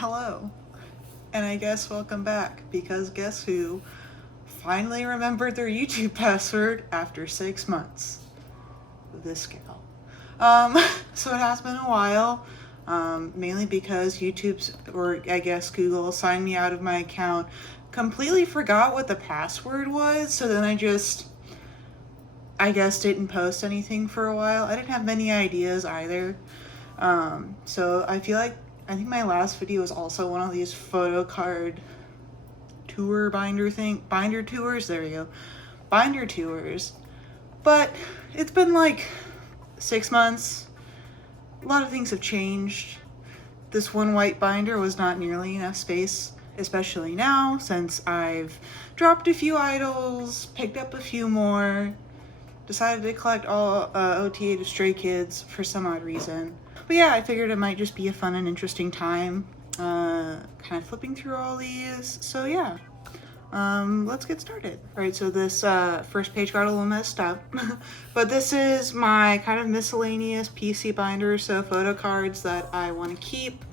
Hello, and I guess welcome back, because guess who finally remembered their YouTube password after 6 months? This gal. So it has been a while, mainly because YouTube's, or I guess Google, signed me out of my account, completely forgot what the password was, so then I guess didn't post anything for a while. I didn't have many ideas either. So I think my last video was also one of these Photocard tour binder tours. There we go. Binder tours. But it's been like 6 months. A lot of things have changed. This one white binder was not nearly enough space, especially now since I've dropped a few idols, picked up a few more, decided to collect all OTA to Stray Kids for some odd reason. But yeah, I figured it might just be a fun and interesting time, kind of flipping through all these. So yeah, let's get started. All right, so this first page got a little messed up, but this is my kind of miscellaneous PC binder, so photo cards that I want to keep,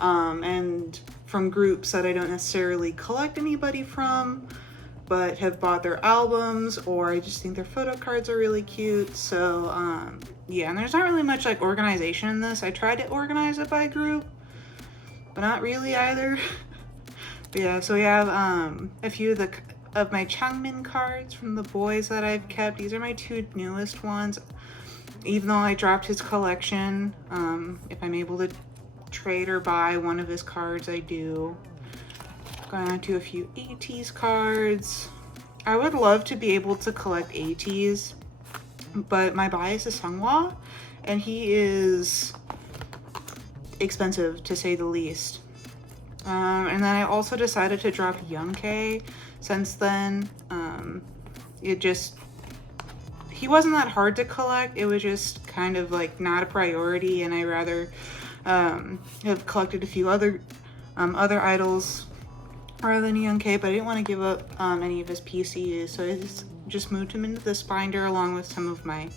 and from groups that I don't necessarily collect anybody from, but have bought their albums, or I just think their photo cards are really cute. So yeah, and there's not really much like organization in this. I tried to organize it by group, but not really either. But yeah, so we have a few of my Sungmin cards from the boys that I've kept. These are my two newest ones, even though I dropped his collection. If I'm able to trade or buy one of his cards, I do. Going on to a few ATEEZ cards. I would love to be able to collect ATEEZ, but my bias is Sunghwa, and he is expensive to say the least. And then I also decided to drop Younghae since then. He wasn't that hard to collect. It was just kind of like not a priority, and I rather have collected a few other idols rather than Younghae, but I didn't want to give up any of his PCs, so I just moved him into this binder along with some of my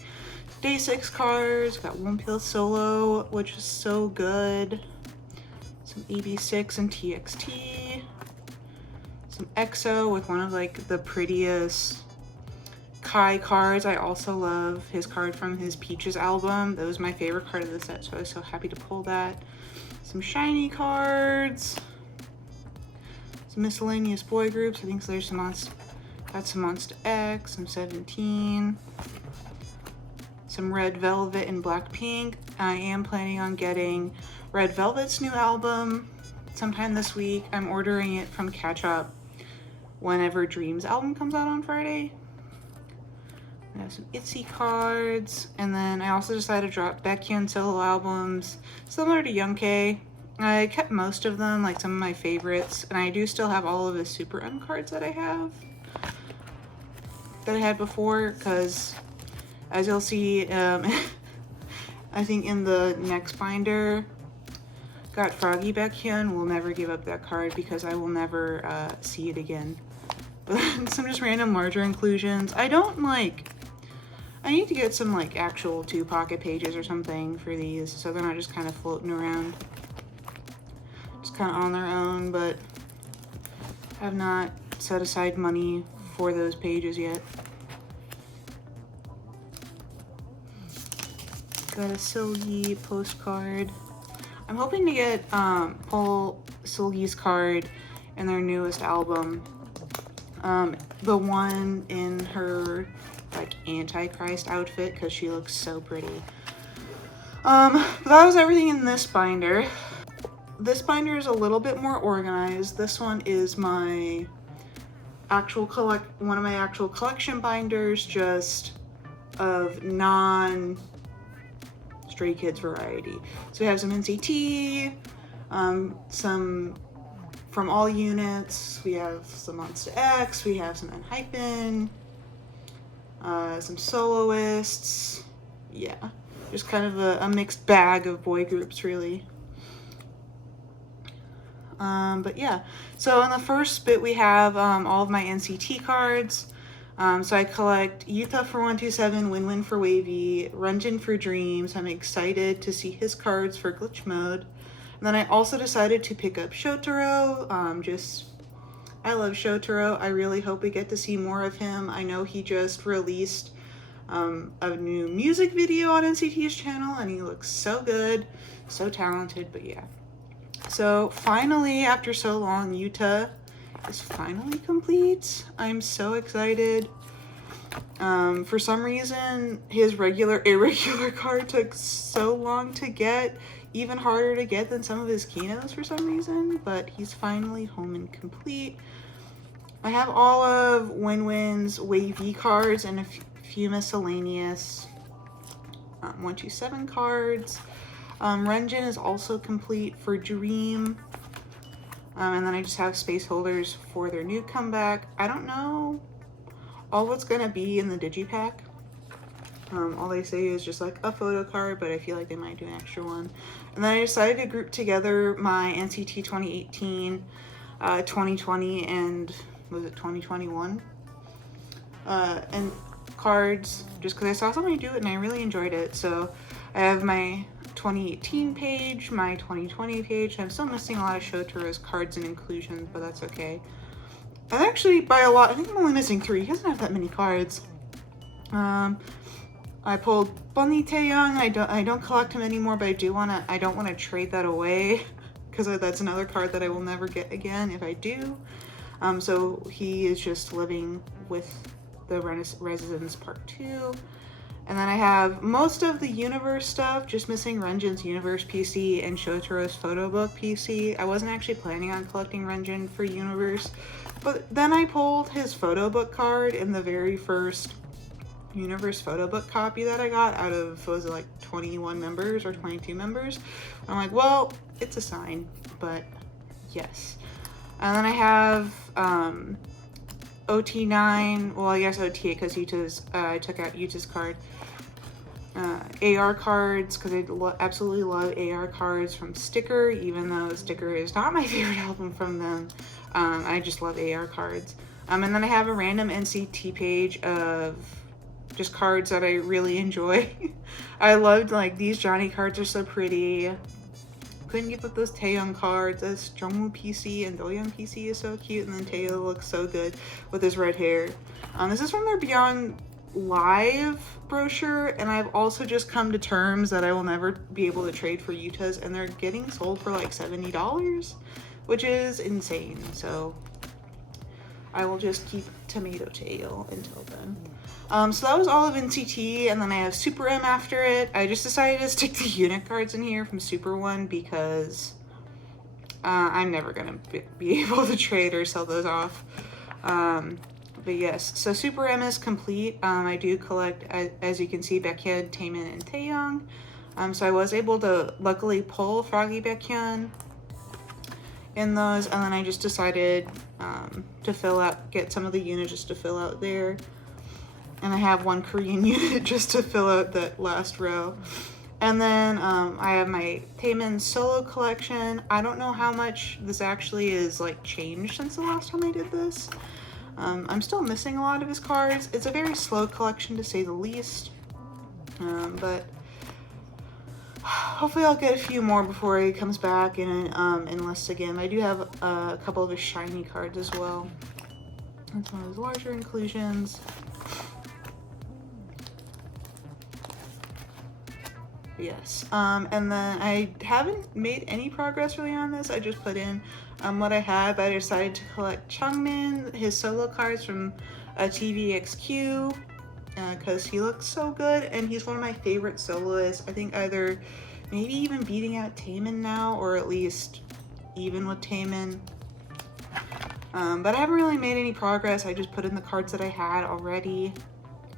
Day 6 cards. Got One Pill Solo, which is so good. Some EB6 and TXT. Some EXO with one of like the prettiest Kai cards. I also love his card from his Peaches album. That was my favorite card of the set, so I was so happy to pull that. Some shiny cards. Some miscellaneous boy groups. I think so there's got some Monster X, some 17. Some Red Velvet and Blackpink. I am planning on getting Red Velvet's new album sometime this week. I'm ordering it from Catch Up whenever Dream's album comes out on Friday. I have some ITZY cards, and then I also decided to drop Baekhyun solo albums, similar to Younghae. I kept most of them, like some of my favorites, and I do still have all of the Super M cards that I had before, because as you'll see, I think in the next binder, got Froggy Baekhyun. Will never give up that card because I will never see it again. But some just random larger inclusions. I need to get some like actual 2 pocket pages or something for these, so they're not just kind of floating around, just kind of on their own, but have not set aside money for those pages yet. Got a Seulgi postcard. I'm hoping to get pull Seulgi's card in their newest album. The one in her like Antichrist outfit, because she looks so pretty. But that was everything in this binder. This binder is a little bit more organized. This one is my one of my actual collection binders, just of Stray Kids variety. So we have some NCT, some from all units, we have some Monster X, we have some Enhypen, some soloists. Yeah, just kind of a mixed bag of boy groups, really. But yeah, so in the first bit we have all of my NCT cards. So I collect Yuta for 127, Win-Win for Wavy, Renjin for Dreams. I'm excited to see his cards for Glitch Mode. And then I also decided to pick up Shotaro. I love Shotaro. I really hope we get to see more of him. I know he just released a new music video on NCT's channel, and he looks so good, so talented. But yeah, so finally, after so long, Yuta is finally complete. I'm so excited. For some reason, his irregular card took so long to get, even harder to get than some of his keynotes for some reason, but he's finally home and complete. I have all of Win-Win's wavy cards and a few miscellaneous 127 cards. Renjin is also complete for Dream. And then I just have space holders for their new comeback. I don't know all what's gonna be in the digipack. All they say is just like a photo card, but I feel like they might do an extra one. And then I decided to group together my NCT 2018, 2020, and was it 2021? And cards, just because I saw somebody do it and I really enjoyed it. So I have my 2018 page, my 2020 page. I'm still missing a lot of Shotaro's cards and inclusions, but that's okay. And actually, by a lot, I think I'm only missing 3. He doesn't have that many cards. I pulled Bunny Taeyong. I don't collect him anymore, but I don't want to trade that away because that's another card that I will never get again if I do. So he is just living with the Residence Part 2. And then I have most of the Universe stuff, just missing Renjin's Universe PC and Shotaro's Photo Book PC. I wasn't actually planning on collecting Renjin for Universe, but then I pulled his Photo Book card in the very first Universe Photo Book copy that I got out of, was it like 21 members or 22 members? I'm like, well, it's a sign, but yes. And then I have OT9, well, I guess OT8 because I took out Yuta's card. AR cards, because I absolutely love AR cards from Sticker, even though Sticker is not my favorite album from them. I just love AR cards. And then I have a random NCT page of just cards that I really enjoy. I loved, like, these Johnny cards are so pretty. Couldn't give up those Taeyong cards. This Jungwoo PC and Doyoung PC is so cute, and then Taeyong looks so good with his red hair. This is from their Beyond Live brochure, and I've also just come to terms that I will never be able to trade for Yuta's, and they're getting sold for like $70, which is insane. So I will just keep Tomato Tail until then. So that was all of NCT, and then I have Super M after it. I just decided to stick the unit cards in here from Super 1 because I'm never gonna be able to trade or sell those off. But yes, so Super M is complete. I do collect, as you can see, Baekhyun, Taemin, and Taeyong. So I was able to luckily pull Froggy Baekhyun in those, and then I just decided to get some of the units just to fill out there. And I have one Korean unit just to fill out that last row. And then I have my Taemin solo collection. I don't know how much this actually is like changed since the last time I did this. I'm still missing a lot of his cards. It's a very slow collection to say the least, but hopefully I'll get a few more before he comes back and enlists again. I do have a couple of his shiny cards as well. That's one of his larger inclusions. Yes, and then I haven't made any progress really on this. I just put in what I have. I decided to collect Sungmin, his solo cards from TVXQ, because he looks so good, and he's one of my favorite soloists. I think either maybe even beating out Taemin now, or at least even with Taemin. But I haven't really made any progress. I just put in the cards that I had already.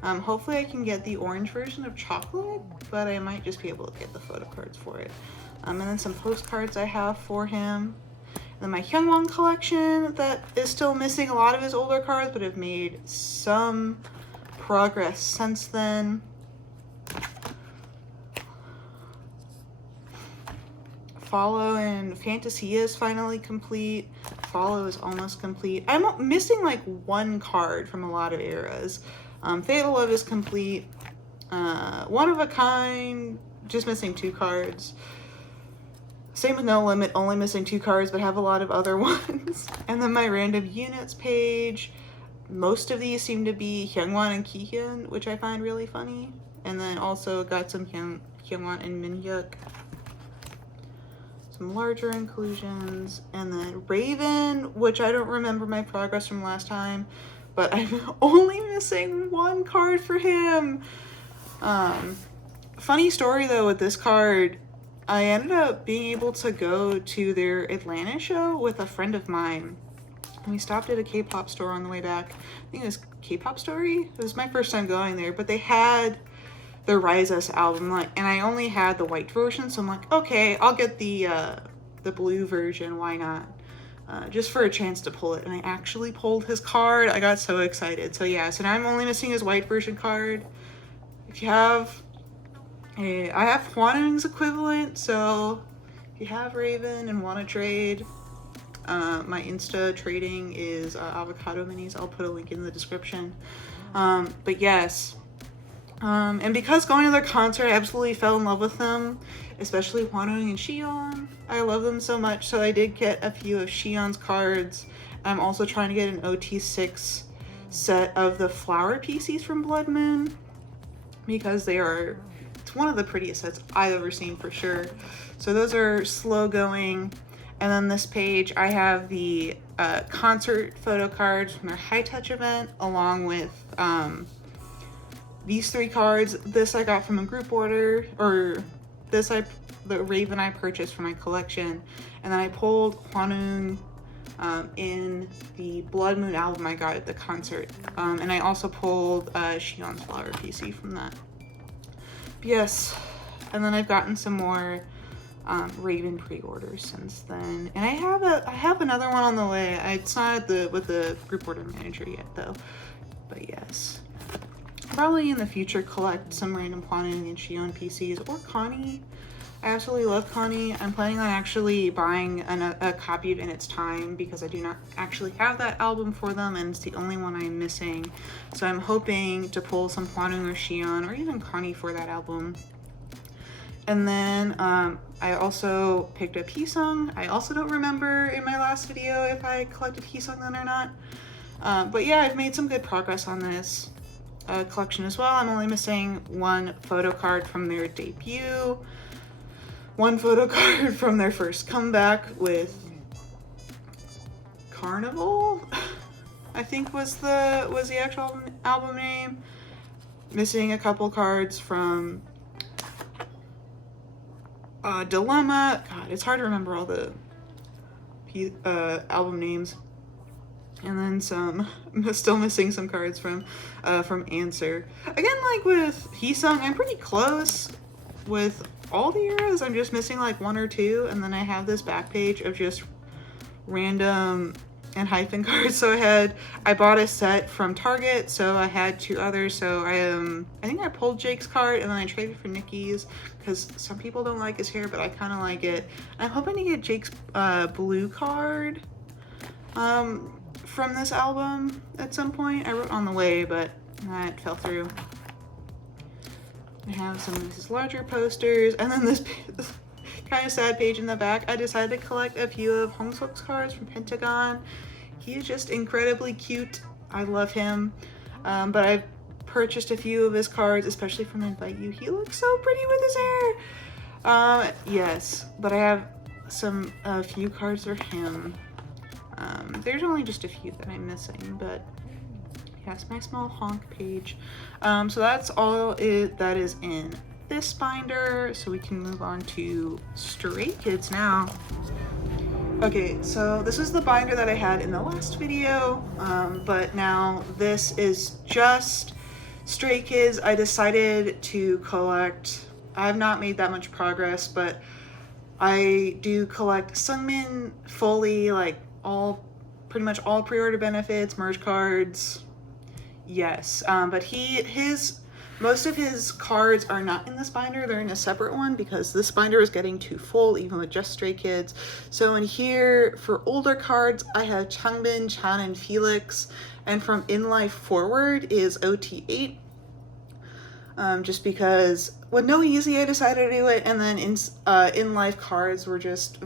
Hopefully I can get the orange version of Chocolate, but I might just be able to get the photo cards for it. And then some postcards I have for him. And then my Hyungwon collection that is still missing a lot of his older cards, but have made some progress since then. Follow and Fantasia is finally complete. Follow is almost complete. I'm missing like one card from a lot of eras. Fatal Love is complete. One of a Kind, just missing 2 cards. Same with No Limit, only missing 2 cards, but have a lot of other ones. And then my random units page. Most of these seem to be Hyungwon and Kihyun, which I find really funny. And then also got some Hyungwon and Minhyuk. Some larger inclusions. And then Raven, which I don't remember my progress from last time, but I'm only missing 1 card for him. Funny story though with this card, I ended up being able to go to their Atlanta show with a friend of mine. And we stopped at a K-pop store on the way back. I think it was K-pop Story. It was my first time going there, but they had the Rise Us album, like, and I only had the white version, so I'm like, okay, I'll get the blue version. Why not? Just for a chance to pull it. And I actually pulled his card. I got so excited. So yeah, so now I'm only missing his white version card. If you have I have Hwanung's equivalent, so if you have Raven and want to trade, my Insta trading is Avocado Minis. I'll put a link in the description. But yes, and because going to their concert, I absolutely fell in love with them, especially Hwanung and Xion. I love them so much, so I did get a few of Xion's cards. I'm also trying to get an OT6 set of the flower PCs from Blood Moon, because it's one of the prettiest sets I've ever seen for sure. So those are slow going. And then this page, I have the concert photo cards from their High Touch event, along with these 3 cards. This I got from a group order, or the Raven I purchased for my collection. And then I pulled Hwanung in the Blood Moon album I got at the concert. And I also pulled Xion's flower PC from that. Yes, and then I've gotten some more Raven pre-orders since then, and I have another one on the way. It's not with the group order manager yet though, but yes, probably in the future collect some random Hwanung and Xion PCs, or Connie. I absolutely love Connie. I'm planning on actually buying a copy of In Its Time, because I do not actually have that album for them, and it's the only one I'm missing. So I'm hoping to pull some Hwanung or Xion, or even Connie for that album. And then I also picked up Heesung. I also don't remember in my last video if I collected Heesung then or not. But yeah, I've made some good progress on this collection as well. I'm only missing 1 photo card from their debut, 1 photo card from their first comeback with Carnival, I think was the actual album name. Missing a couple cards from Dilemma. God, it's hard to remember all the album names. And then I'm still missing some cards from Answer. Again, like with Heesung, I'm pretty close with all the eras. I'm just missing like 1 or 2, and then I have this back page of just random and hyphen cards. So I bought a set from Target, so I had 2 others. So I think I pulled Jake's card, and then I traded for Nikki's, because some people don't like his hair, but I kind of like it. I'm hoping to get Jake's blue card from this album at some point. I wrote On the Way, but that fell through. I have some of these larger posters, and then this kind of sad page in the back. I decided to collect a few of Hongsuk's cards from Pentagon. He is just incredibly cute. I love him. But I've purchased a few of his cards, especially from Invite You. He looks so pretty with his hair. Yes, but I have a few cards for him. There's only just a few that I'm missing, but yes, my small honk page. So that's all that is in this binder, so we can move on to Stray Kids now. Okay, so this is the binder that I had in the last video, but now this is just Stray Kids. I decided to collect, I have not made that much progress, but I do collect Sungmin fully, like pretty much all pre-order benefits, merge cards. Yes, but most of his cards are not in this binder. They're in a separate one, because this binder is getting too full even with just Stray Kids. So in here, for older cards, I have Changbin, Chan, and Felix. And from In Life Forward is OT8. just because with No Easy I decided to do it, and then in life cards were just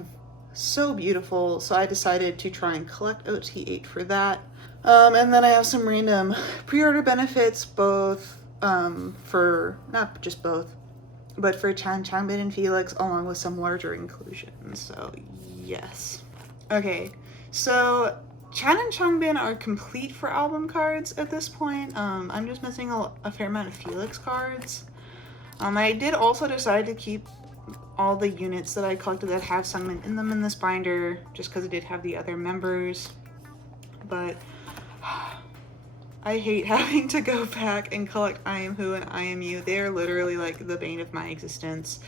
so beautiful, so I decided to try and collect OT8 for that. And then I have some random pre-order benefits, both for, not just both, but for Changbin and Felix, along with some larger inclusions, so yes. Okay, so Chan and Changbin are complete for album cards at this point. I'm just missing a fair amount of Felix cards. I did also decide to keep all the units that I collected that have Sungmin in them in this binder, just because I did have the other members. But I hate having to go back and collect I Am Who and I Am You. They are literally like the bane of my existence.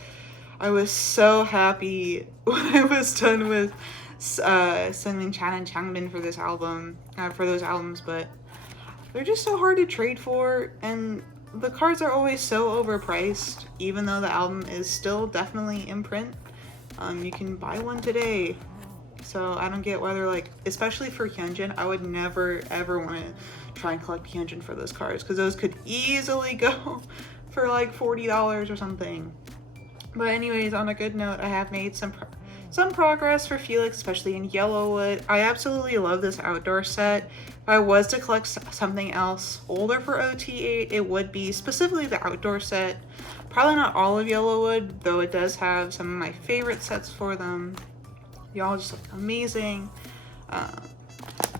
I was so happy when I was done with Sungmin, Chan, and Changbin for this album, for those albums, but they're just so hard to trade for, and the cards are always so overpriced, even though the album is still definitely in print. You can buy one today, so I don't get why they're like, especially for Hyunjin, I would never ever want to try and collect Hyunjin for those cards, because those could easily go for like $40 or something. But anyways, on a good note, I have made some progress for Felix, especially in Yellowwood. I absolutely love this outdoor set. If I was to collect something else older for OT8, it would be specifically the outdoor set. Probably not all of Yellowwood, though it does have some of my favorite sets for them. They all just look amazing.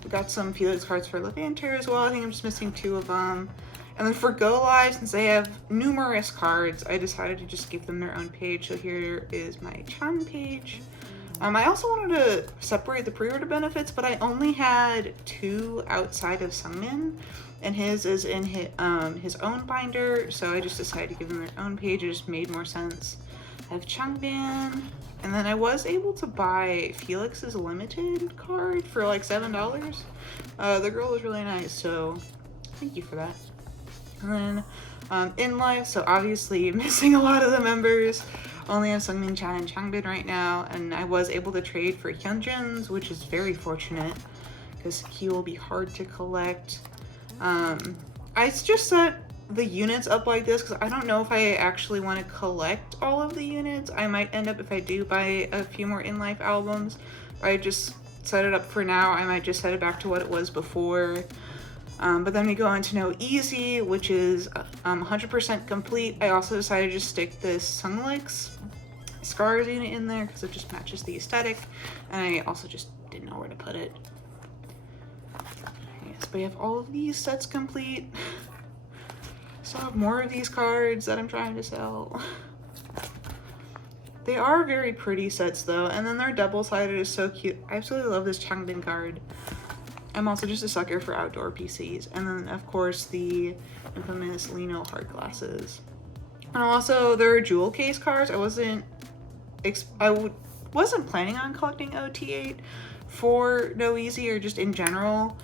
We got some Felix cards for Levanter as well. I think I'm just missing 2 of them. And then for Go Live, since they have numerous cards, I decided to just give them their own page. So here is my Chan page. I also wanted to separate the pre-order benefits, but I only had 2 outside of Sungmin, and his is in his own binder, so I just decided to give them their own page. It just made more sense. I have Changbin, and then I was able to buy Felix's limited card for like $7. The girl was really nice, so thank you for that. And then in life, so obviously missing a lot of the members. Only have Sungmin, Chan, and Changbin right now, and I was able to trade for Hyunjin's, which is very fortunate because he will be hard to collect. I just set the units up like this because I don't know if I actually want to collect all of the units. I might end up, if I do buy a few more in-life albums, I just set it up for now. I might just set it back to what it was before. But then we go into No Easy, which is 100% complete. I also decided to just stick this Sunglix Scars unit in there because it just matches the aesthetic, and I also just didn't know where to put it. Yes, but we have all of these sets complete. Still have more of these cards that I'm trying to sell. They are very pretty sets though, and then their double-sided is so cute. I absolutely love this Changbin card. I'm also just a sucker for outdoor PCs. And then of course the infamous Lino hard glasses. And also there are jewel case cards. I wasn't planning on collecting OT8 for No Easy or just in general,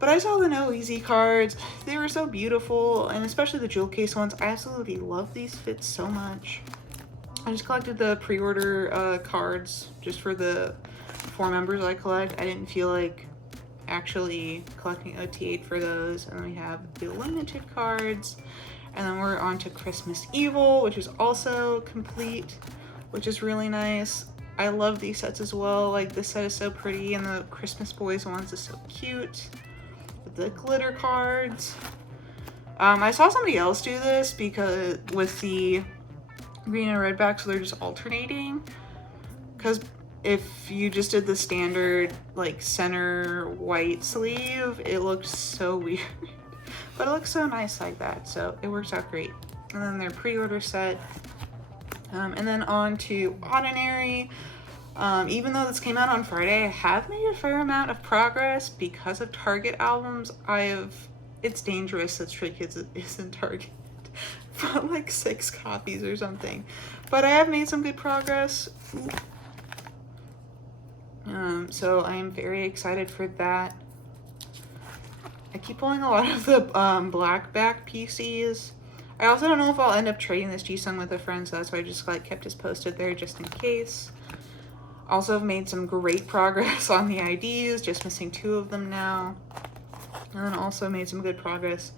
but I saw the No Easy cards. They were so beautiful, and especially the jewel case ones. I absolutely love these fits so much. I just collected the pre-order cards just for the 4 members I collect. I didn't feel like actually collecting OT8 for those. And then we have the limited cards, and then we're on to Christmas Evil, which is also complete, which is really nice. I love these sets as well. Like, this set is so pretty, and the Christmas Boys ones is so cute with the glitter cards. I saw somebody else do this because with the green and red back, so they're just alternating, because if you just did the standard like center white sleeve, it looked so weird. But it looks so nice like that, so it works out great. And then their pre-order set, and then on to Ordinary. Even though this came out on Friday, I have made a fair amount of progress because of Target albums. It's dangerous that Stray Kids is in Target. Bought like 6 copies or something, but I have made some good progress. So I am very excited for that. I keep pulling a lot of the black back PCs. I also don't know if I'll end up trading this Jisung with a friend, so that's why I just like kept this posted there just in case. Also have made some great progress on the IDs, just missing 2 of them now. And then also made some good progress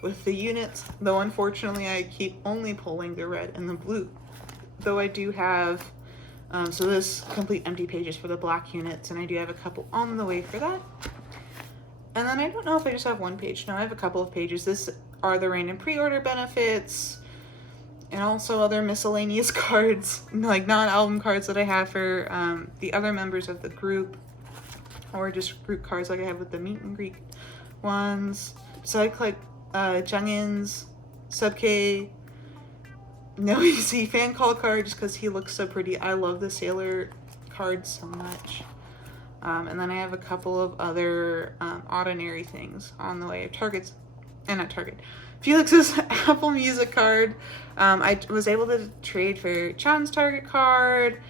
with the units, though unfortunately I keep only pulling the red and the blue. Though I do have, so this complete empty pages for the black units, and I do have a couple on the way for that. And then I don't know if I just have one page. No, I have a couple of pages. This are the random pre-order benefits, and also other miscellaneous cards, like non-album cards that I have for the other members of the group, or just group cards like I have with the meet and greet ones. So I collect Jungin's, Sub-K, No Easy fan call card just because he looks so pretty. I love the sailor card so much. And then I have a couple of other ordinary things on the way of Target's, and not Target, Felix's Apple Music card. I was able to trade for Chan's Target card.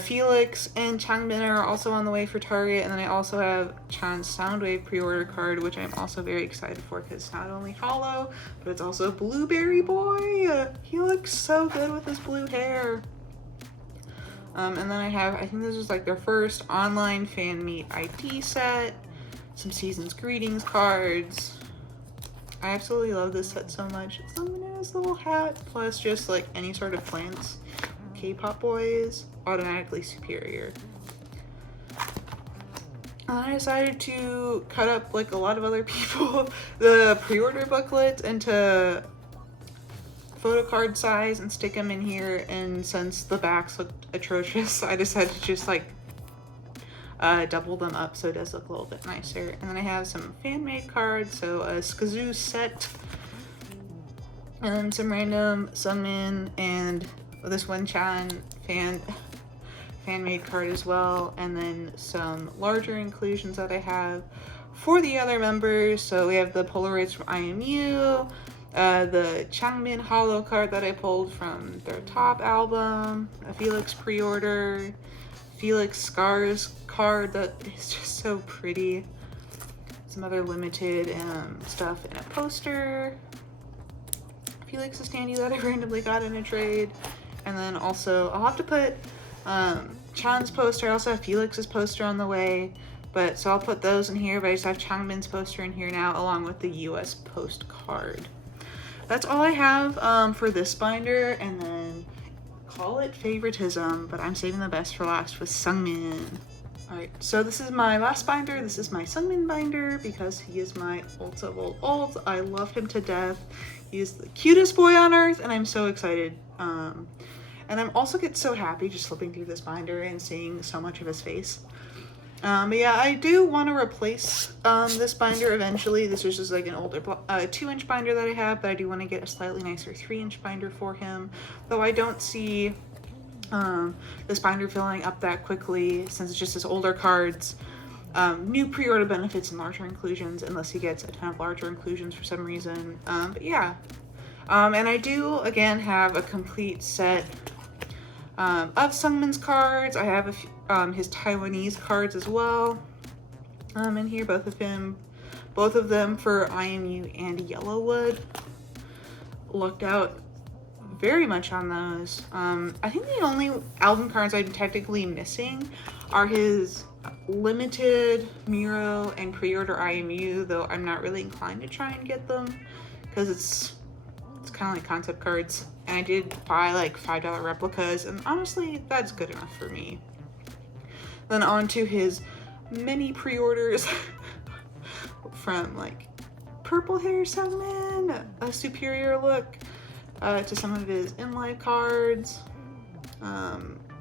Felix and Sungmin are also on the way for Target, and then I also have Chan's Soundwave pre-order card, which I'm also very excited for because it's not only hollow, but it's also Blueberry Boy. He looks so good with his blue hair. And then I think this is like their first online fan meet ID set, some season's greetings cards. I absolutely love this set so much. It's Sungmin's little hat, plus just like any sort of plants. K-pop boys, automatically superior. I decided to cut up, like a lot of other people, the pre-order booklet into photocard size and stick them in here, and since the backs looked atrocious, I decided to just like double them up so it does look a little bit nicer. And then I have some fan-made cards, so a Skazoo set, and then some random Sungmin and this one Chan fan-made card as well, and then some larger inclusions that I have for the other members. So we have the Polaroids from IMU, the Sungmin holo card that I pulled from their top album, a Felix pre-order, Felix Scars card that is just so pretty, some other limited stuff in a poster, Felix's standee that I randomly got in a trade, and then also I'll have to put Chan's poster. I also have Felix's poster on the way, but so I'll put those in here, but I just have Changmin's poster in here now along with the US postcard. That's all I have for this binder, and then call it favoritism, but I'm saving the best for last with Sungmin. Alright, so this is my last binder. This is my Sungmin binder because he is my ult of ult. I love him to death. He is the cutest boy on earth, and I'm so excited. And I'm also get so happy just flipping through this binder and seeing so much of his face. But yeah, I do want to replace this binder eventually. This is just like an older 2-inch binder that I have, but I do want to get a slightly nicer 3-inch binder for him. Though I don't see this binder filling up that quickly since it's just his older cards. New pre-order benefits and larger inclusions, unless he gets a ton of larger inclusions for some reason. But yeah. And I do, again, have a complete set of Sungmin's cards. I have his Taiwanese cards as well in here, both of them for IMU and Yellowwood. Looked out very much on those. I think the only album cards I'm technically missing are his limited Miro and pre-order IMU, though I'm not really inclined to try and get them because it's kind of like concept cards, and I did buy like $5 replicas, and honestly that's good enough for me. Then on to his many pre-orders from like Purple Hair Sungmin, a superior look to some of his in-life cards.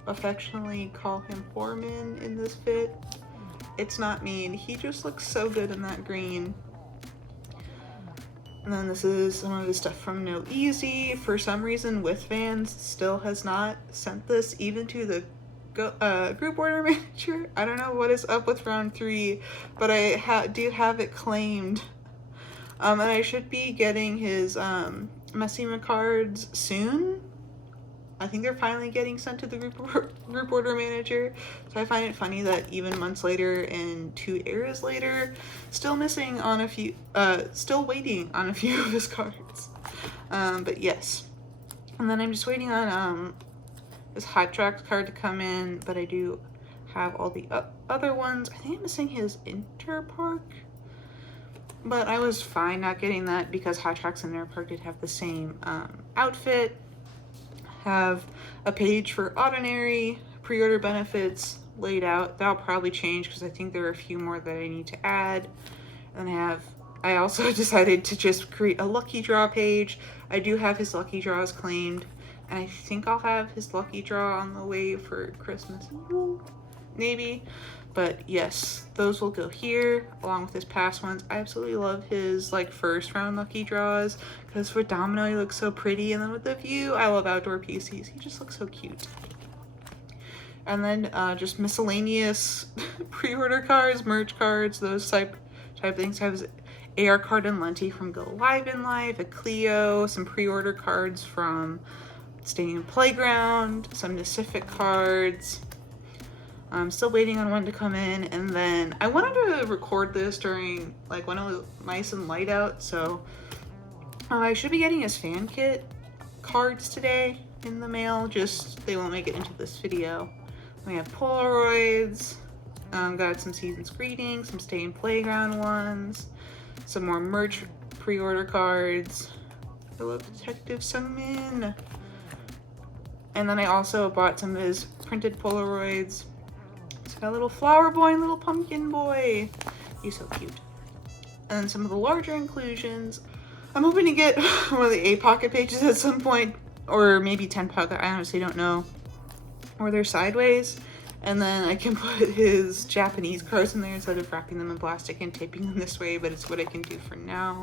Affectionately call him Foreman in this fit. It's not mean, he just looks so good in that green. And then this is some of his stuff from No Easy. For some reason, With Fans still has not sent this even to the group order manager. I don't know what is up with round 3, but I do have it claimed. And I should be getting his Massima cards soon. I think they're finally getting sent to the group order manager. So I find it funny that even months later and 2 eras later, still waiting on a few of his cards. But yes. And then I'm just waiting on his Hot Tracks card to come in, but I do have all the other ones. I think I'm missing his Interpark. but I was fine not getting that because Hot Tracks and Airpark did have the same outfit. Have a page for Ordinary pre-order benefits laid out. That'll probably change because I think there are a few more that I need to add. And I also decided to just create a lucky draw page. I do have his lucky draws claimed, and I think I'll have his lucky draw on the way for Christmas Eve, maybe. But yes, those will go here along with his past ones. I absolutely love his like first round lucky draws because for Domino he looks so pretty, and then with the view, I love outdoor PCs. He just looks so cute. And then just miscellaneous pre-order cards, merch cards, those type things. I have his AR card and Lenti from Go Live in Life, a Clio, some pre-order cards from Stadium Playground, some Pacific cards. I'm still waiting on one to come in, and then I wanted to record this during like when it was nice and light out, so I should be getting his fan kit cards today in the mail, just they won't make it into this video. We have Polaroids, got some Season's Greetings, some Stay in Playground ones, some more merch pre-order cards. I love Detective Sungmin. And then I also bought some of his printed Polaroids. It's got a little flower boy and little pumpkin boy. He's so cute. And then some of the larger inclusions. I'm hoping to get one of the 8 pocket pages at some point, or maybe 10 pocket, I honestly don't know. Or they're sideways. And then I can put his Japanese cards in there instead of wrapping them in plastic and taping them this way, but it's what I can do for now.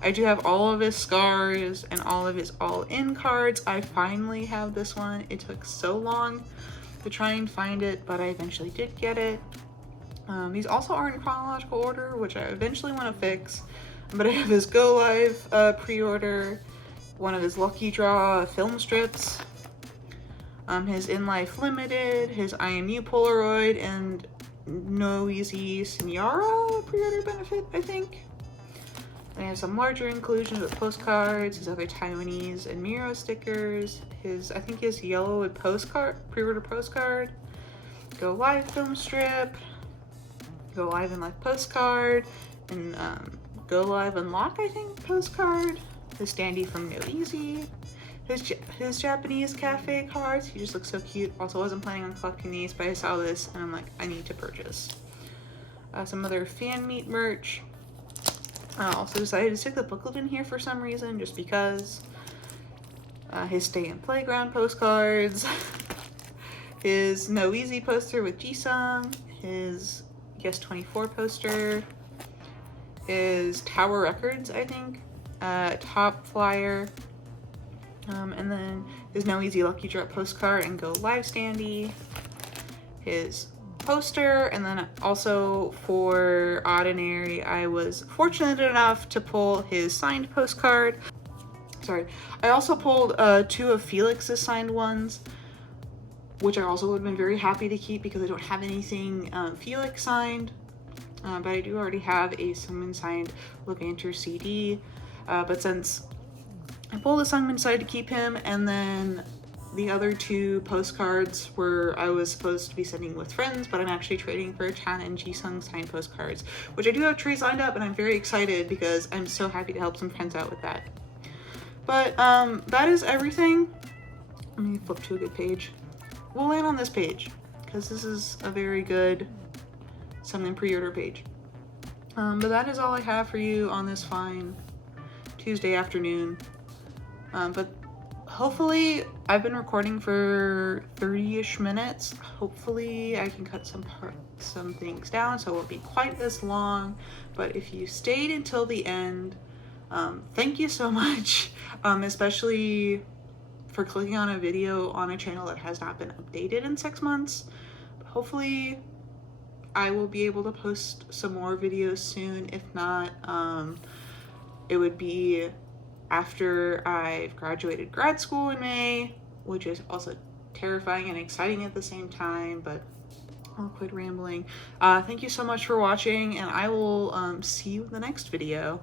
I do have all of his scars and all of his all-in cards. I finally have this one. It took so long to try and find it, but I eventually did get it. These also aren't in chronological order, which I eventually want to fix. But I have his Go Live pre-order, one of his Lucky Draw film strips, his In Life Limited, his IMU Polaroid, and Noisy Senyara pre-order benefit, I think. I have some larger inclusions with postcards, his other Taiwanese and Miro stickers, I think his yellow and postcard, pre-order postcard, Go Live film strip, Go Live in Life postcard, and Go Live Unlock, I think, postcard, his standee from No Easy, his Japanese cafe cards. He just looks so cute. Also wasn't planning on collecting these, but I saw this and I'm like, I need to purchase. Some other fan meet merch. I also decided to stick the booklet in here for some reason, just because. His Stay in Playground postcards, his No Easy poster with Jisung, his Yes 24 poster, his Tower Records, I think, top flyer, and then his No Easy Lucky Drop postcard and Go Live standee, his poster, and then also for Ordinary, I was fortunate enough to pull his signed postcard. Sorry, I also pulled 2 of Felix's signed ones, which I also would have been very happy to keep because I don't have anything Felix signed, but I do already have a Sungmin signed Levanter CD, but since I pulled the Sungmin side to keep him, and then the other 2 postcards were I was supposed to be sending with friends, but I'm actually trading for Chan and Jisung signed postcards, which I do have trees lined up, and I'm very excited because I'm so happy to help some friends out with that. But that is everything. Let me flip to a good page. We'll land on this page because this is a very good Sungmin pre-order page. But that is all I have for you on this fine Tuesday afternoon. But hopefully I've been recording for 30-ish minutes. Hopefully I can cut some things down so it won't be quite as long. But if you stayed until the end, thank you so much, especially for clicking on a video on a channel that has not been updated in 6 months. Hopefully I will be able to post some more videos soon. If not, it would be after I've graduated grad school in May, which is also terrifying and exciting at the same time, but I'll quit rambling. Thank you so much for watching, and I will see you in the next video.